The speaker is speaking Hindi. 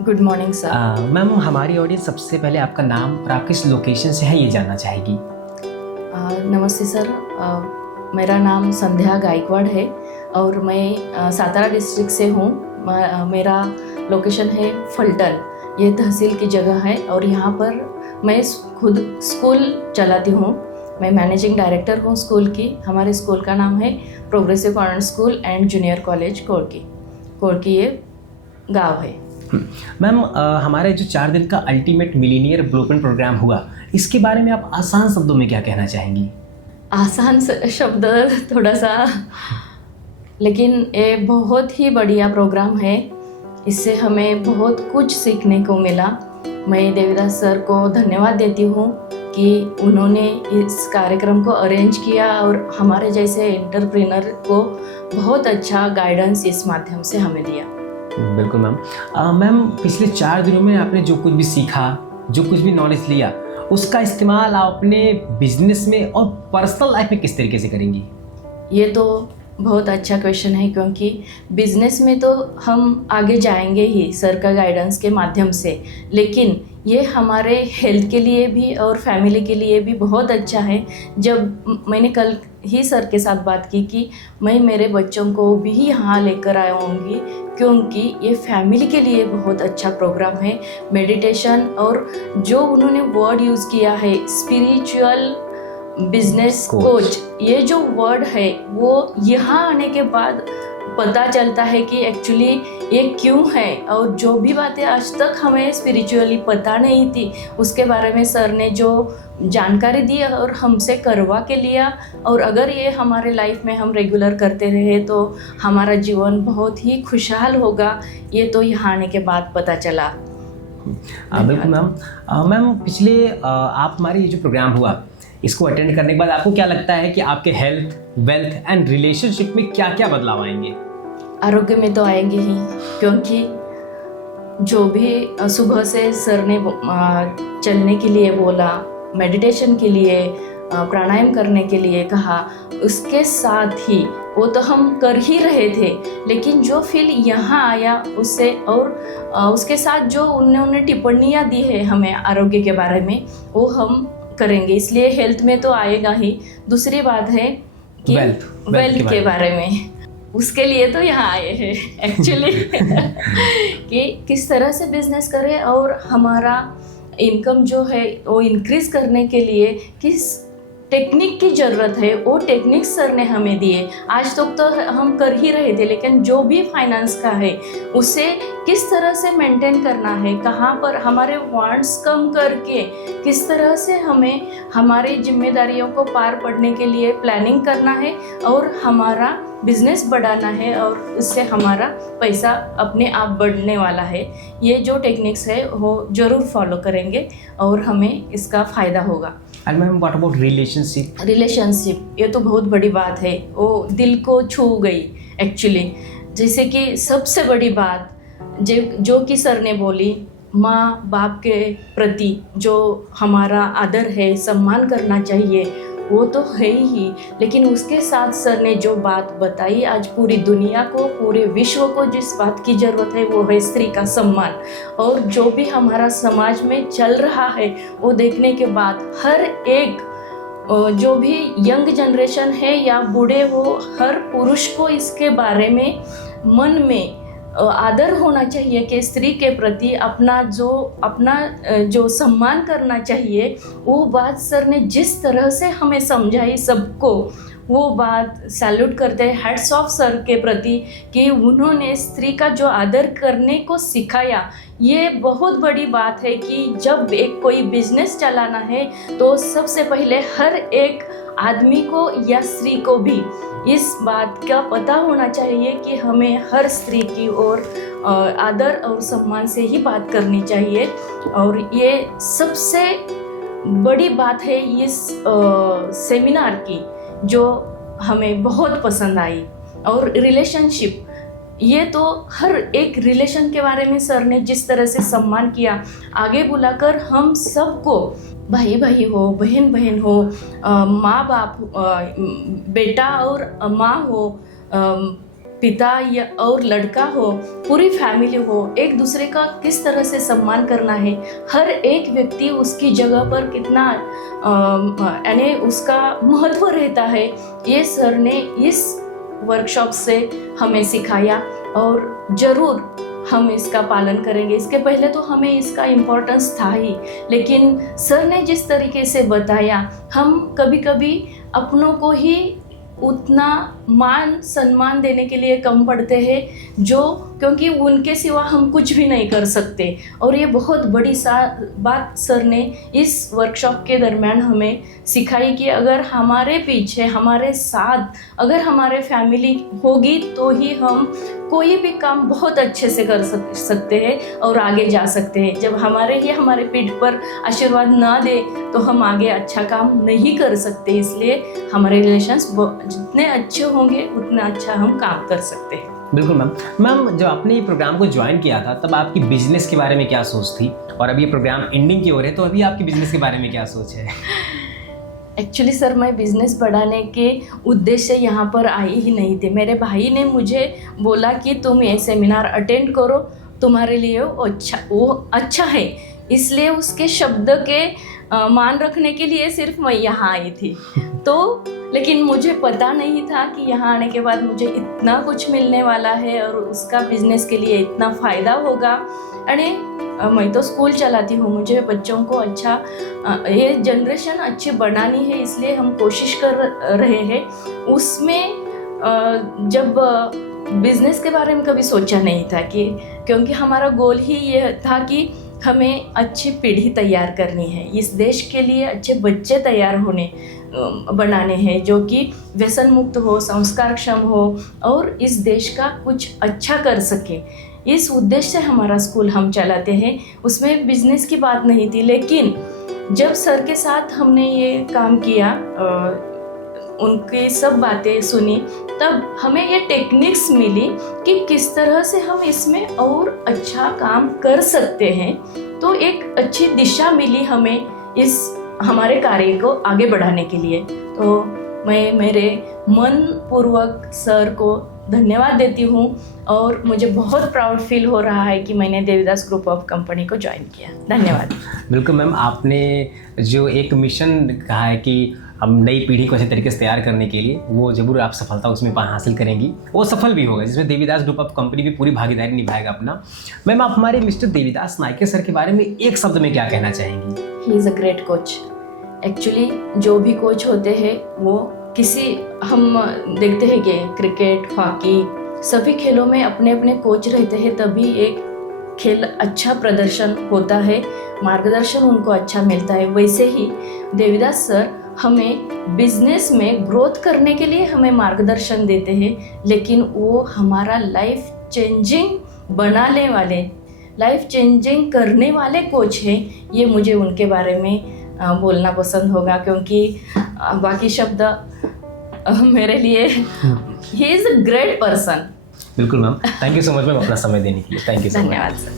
Good morning sir. मैम, हमारी ऑडियंस सबसे पहले आपका नाम और आप किस लोकेशन से हैं ये जानना चाहेगी। नमस्ते सर। मेरा नाम संध्या गायकवाड़ है और मैं सातारा डिस्ट्रिक्ट से हूँ। मेरा लोकेशन है फलटन, ये तहसील की जगह है और यहाँ पर मैं खुद स्कूल चलाती हूँ। मैं मैनेजिंग डायरेक्टर हूँ स्कूल की। हमारे स्कूल का नाम है progressive convent school and junior college Korki ये गांव है। मैम, हमारे जो 4 दिन का अल्टीमेट मिलीनियर ब्लूप्रिंट प्रोग्राम हुआ, इसके बारे में आप आसान शब्दों में क्या कहना चाहेंगी। आसान शब्द थोड़ा सा, लेकिन ये बहुत ही बढ़िया प्रोग्राम है। इससे हमें बहुत कुछ सीखने को मिला। मैं देवीदास सर को धन्यवाद देती हूँ कि उन्होंने इस कार्यक्रम को अरेंज किया और हमारे जैसे एंटरप्रेन्योर को बहुत अच्छा गाइडेंस इस माध्यम से हमें दिया। बिल्कुल मैम। मैम, पिछले 4 दिनों में आपने जो कुछ भी सीखा, जो कुछ भी नॉलेज लिया, उसका इस्तेमाल आप अपने बिजनेस में और पर्सनल लाइफ में किस तरीके से करेंगी। ये तो बहुत अच्छा क्वेश्चन है, क्योंकि बिजनेस में तो हम आगे जाएंगे ही सर का गाइडेंस के माध्यम से, लेकिन ये हमारे हेल्थ के लिए भी और फैमिली के लिए भी बहुत अच्छा है। जब मैंने कल ही सर के साथ बात की कि मैं मेरे बच्चों को भी यहाँ लेकर आऊँगी, क्योंकि ये फैमिली के लिए बहुत अच्छा प्रोग्राम है। मेडिटेशन और जो उन्होंने वर्ड यूज़ किया है स्पिरिचुअल बिजनेस कोच, ये जो वर्ड है वो यहाँ आने के बाद पता चलता है कि एक्चुअली ये क्यों है। और जो भी बातें आज तक हमें स्पिरिचुअली पता नहीं थी, उसके बारे में सर ने जो जानकारी दी और हमसे करवा के लिया, और अगर ये हमारे लाइफ में हम रेगुलर करते रहे तो हमारा जीवन बहुत ही खुशहाल होगा। ये तो यहाँ आने के बाद पता चला। बिल्कुल मैम। मैम, पिछले आप हमारी ये जो प्रोग्राम हुआ, इसको अटेंड करने के बाद आपको क्या लगता है कि आपके हेल्थ, वेल्थ एंड रिलेशनशिप में क्या क्या बदलाव आएंगे। आरोग्य में तो आएंगे ही, क्योंकि जो भी सुबह से सर ने चलने के लिए बोला, मेडिटेशन के लिए, प्राणायाम करने के लिए कहा, उसके साथ ही वो तो हम कर ही रहे थे, लेकिन जो फील यहाँ आया उससे और उसके साथ जो उन्होंने टिप्पणियाँ दी है हमें आरोग्य के बारे में, वो हम करेंगे। इसलिए हेल्थ में तो आएगा ही। दूसरी बात है कि वेल्थ के बारे में, उसके लिए तो यहाँ आए हैं एक्चुअली कि किस तरह से बिजनेस करें और हमारा इनकम जो है वो इंक्रीज करने के लिए किस टेक्निक की ज़रूरत है, वो टेक्निक सर ने हमें दिए। आज तक तो हम कर ही रहे थे, लेकिन जो भी फाइनेंस का है उसे किस तरह से मेंटेन करना है, कहाँ पर हमारे वांट्स कम करके किस तरह से हमें हमारी जिम्मेदारियों को पार पड़ने के लिए प्लानिंग करना है और हमारा बिजनेस बढ़ाना है, और इससे हमारा पैसा अपने आप बढ़ने वाला है। ये जो टेक्निक्स है वो ज़रूर फॉलो करेंगे और हमें इसका फ़ायदा होगा। And ma'am, what about relationship, ये तो बहुत बड़ी बात है, वो दिल को छू गई एक्चुअली। जैसे कि सबसे बड़ी बात जो कि सर ने बोली, माँ बाप के प्रति जो हमारा आदर है, सम्मान करना चाहिए, वो तो है ही, लेकिन उसके साथ सर ने जो बात बताई, आज पूरी दुनिया को, पूरे विश्व को जिस बात की ज़रूरत है वो है स्त्री का सम्मान। और जो भी हमारा समाज में चल रहा है वो देखने के बाद हर एक जो भी यंग जनरेशन है या बूढ़े हो, हर पुरुष को इसके बारे में मन में आदर होना चाहिए कि स्त्री के प्रति अपना जो सम्मान करना चाहिए। वो बात सर ने जिस तरह से हमें समझाई सबको, वो बात सैल्यूट करते हैं, हैट्स ऑफ सर के प्रति कि उन्होंने स्त्री का जो आदर करने को सिखाया। ये बहुत बड़ी बात है कि जब एक कोई बिजनेस चलाना है तो सबसे पहले हर एक आदमी को या स्त्री को भी इस बात का पता होना चाहिए कि हमें हर स्त्री की ओर आदर और सम्मान से ही बात करनी चाहिए। और ये सबसे बड़ी बात है इस सेमिनार की, जो हमें बहुत पसंद आई। और रिलेशनशिप, ये तो हर एक रिलेशन के बारे में सर ने जिस तरह से सम्मान किया, आगे बुलाकर हम सबको, भाई भाई हो, बहन बहन हो, माँ बाप, बेटा और माँ हो, पिता या और लड़का हो, पूरी फैमिली हो, एक दूसरे का किस तरह से सम्मान करना है, हर एक व्यक्ति उसकी जगह पर कितना यानी उसका महत्व रहता है, ये सर ने इस वर्कशॉप से हमें सिखाया और ज़रूर हम इसका पालन करेंगे। इसके पहले तो हमें इसका इम्पोर्टेंस था ही, लेकिन सर ने जिस तरीके से बताया, हम कभी कभी अपनों को ही उतना मान सम्मान देने के लिए कम पड़ते हैं, जो क्योंकि उनके सिवा हम कुछ भी नहीं कर सकते। और ये बहुत बड़ी बात सर ने इस वर्कशॉप के दरमियान हमें सिखाई कि अगर हमारे पीछे, हमारे साथ अगर हमारे फैमिली होगी तो ही हम कोई भी काम बहुत अच्छे से कर सकते हैं और आगे जा सकते हैं। जब हमारे पीठ पर आशीर्वाद ना दे तो हम आगे अच्छा काम नहीं कर सकते। इसलिए हमारे रिलेशंस जितने अच्छे होंगे उतना अच्छा हम काम कर सकते हैं। बिल्कुल मैम, जब आपने ये प्रोग्राम को ज्वाइन किया था तब आपकी बिजनेस के बारे में क्या सोच थी, और अभी ये प्रोग्राम एंडिंग की ओर है तो अभी आपकी बिजनेस के बारे में क्या सोच है? एक्चुअली सर, मैं बिज़नेस बढ़ाने के उद्देश्य से यहाँ पर आई ही नहीं थी। मेरे भाई ने मुझे बोला कि तुम ये सेमिनार अटेंड करो, तुम्हारे लिए वो अच्छा है, इसलिए उसके शब्द के मान रखने के लिए सिर्फ मैं यहाँ आई थी। तो लेकिन मुझे पता नहीं था कि यहाँ आने के बाद मुझे इतना कुछ मिलने वाला है और उसका बिजनेस के लिए इतना फ़ायदा होगा। अरे मैं तो स्कूल चलाती हूँ, मुझे बच्चों को अच्छा ये जनरेशन अच्छी बनानी है, इसलिए हम कोशिश कर रहे हैं। उसमें जब बिज़नेस के बारे में कभी सोचा नहीं था कि, क्योंकि हमारा गोल ही ये था कि हमें अच्छी पीढ़ी तैयार करनी है, इस देश के लिए अच्छे बच्चे तैयार बनाने हैं जो कि व्यसन मुक्त हो, संस्कारक्षम हो और इस देश का कुछ अच्छा कर सके। इस उद्देश्य से हमारा स्कूल हम चलाते हैं। उसमें बिजनेस की बात नहीं थी, लेकिन जब सर के साथ हमने ये काम किया, उनकी सब बातें सुनी, तब हमें ये टेक्निक्स मिली कि किस तरह से हम इसमें और अच्छा काम कर सकते हैं। तो एक अच्छी दिशा मिली हमें इस हमारे कार्य को आगे बढ़ाने के लिए। तो मैं मेरे मन पूर्वक सर को धन्यवाद देती हूँ और मुझे बहुत प्राउड फील हो रहा है कि मैंने देवीदास ग्रुप ऑफ कंपनी को ज्वाइन किया। धन्यवाद। बिल्कुल मैम, आपने जो एक मिशन कहा है कि हम नई पीढ़ी को अच्छे तरीके से तैयार करने के लिए, वो जरूर आप सफलता उसमें हासिल करेंगी, वो सफल भी होगा, जिसमें देवीदास ग्रुप ऑफ कंपनी भी पूरी भागीदारी निभाएगा अपना। मैम, आप हमारे मिस्टर देवीदास नाइके सर के बारे में एक शब्द में क्या कहना चाहेंगी? ही is a great coach. Actually जो भी कोच होते हैं वो हम देखते हैं कि क्रिकेट, हॉकी, सभी खेलों में अपने अपने कोच रहते हैं, तभी एक खेल अच्छा प्रदर्शन होता है, मार्गदर्शन उनको अच्छा मिलता है। वैसे ही देवीदास सर हमें बिजनेस में ग्रोथ करने के लिए हमें मार्गदर्शन देते हैं, लेकिन वो हमारा लाइफ चेंजिंग बनाने वाले, लाइफ चेंजिंग करने वाले कोच हैं। ये मुझे उनके बारे में बोलना पसंद होगा, क्योंकि बाकी शब्द मेरे लिए he is a great person. बिल्कुल ma'am, thank you so much ma'am अपना समय देने के लिए। Thank you so much. धन्यवाद सर।